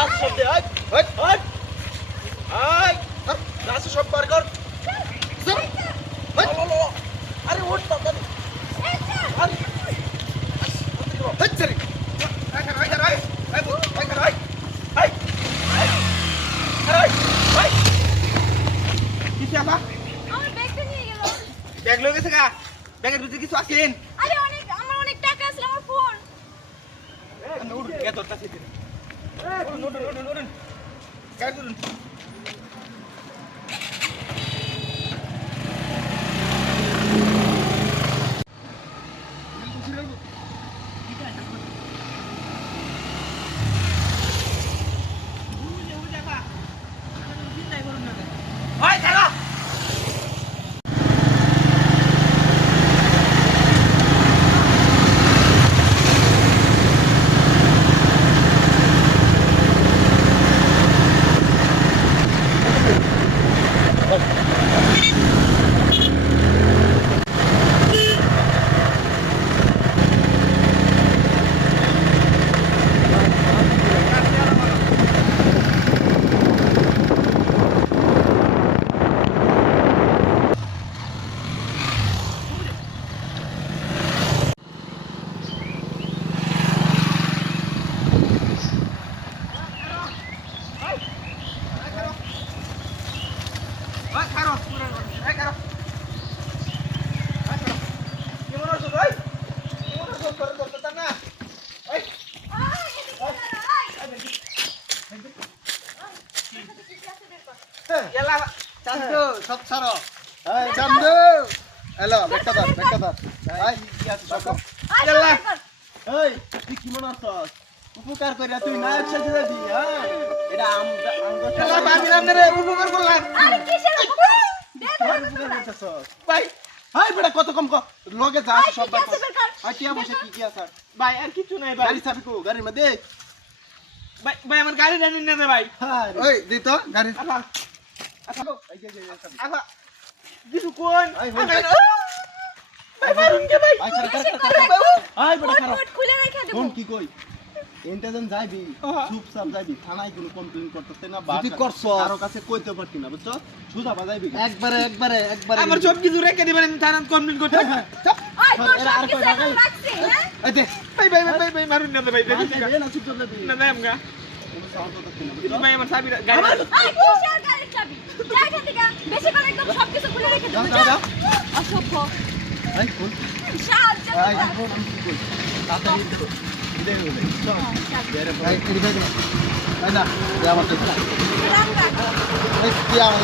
যাস সব দে আয় আয় আয় আয় যাস সব বার কর আরে ওঠ বাবা আরে হচ্ছে রে আয় আয় আয় আয় আয় আয় আয় কি আপা আমার ব্যাগটা নিয়ে গেল। ব্যাগ লয়ে গেছে গা ব্যাগের ভিতরে কিছু আছেন আরে আমার অনেক টাকা আছে, আমার ফোন। উঠ গে তোরটা ছিতে উঠুন গাড়ি উঠুন সব ছাড়ো চান্দু হ্যালো বেটা দাও আই কি আছে সব এলা এই তুই কি মনে আছস উপকার কইরা তুই না একসাথে যাবি হ্যাঁ এটা আমগো চলা ভাবিলাম রে উপকার করলাম আরে কিসের উপকার? দে ভাই হাই বেটা কত কম লগে যা আছে সব কি আছে বের কর। আর কি বসে কি আছে ভাই আর কিছু নাই ভাই গাড়ি চাবি কো গাড়ির মধ্যে ভাই ভাই আমার গাড়ি নিয়ে নে ভাই ওই দি তো গাড়ি আফা আফা এই যে আফা কিছু কোন ভাই মারুন কে ভাই আই বেটা খারাপ ফোন খুলে রেখে দেব। কোন কি কই এন্টাজন যাইবি চুপচাপ যাইবি থানায় কোনো কমপ্লেইন করতেছ না বা তুই করছ কারো কাছে কইতে পারতি না বুঝছো সুজা বাজাইবি একবারে আমার সব কিছু রেখে দিবেন আমি থানায় কমপ্লেইন করতে চুপ আই তোর এরা আর সব কই কিছু টাকা রাখছি হ্যাঁ? এই দে ভাই মারুন না ভাই না চুপচাপ যাবি না আমগা কোনো সাউন্ড করতে না বুঝছো ভাই আমার চাবি গাড়ি আই কিসের গাড়ির চাবি? যা এখান থেকে, বেশি করে একদম সব কিছু খুলে রেখে দেব। দাও অসভ্য। এই কোন সাহায্য এই কর। কোন কি কই তাড়াতাড়ি দে বলে চল বেরে এই এদিকে না না আমার তো রাম রাখ। এই কি আমার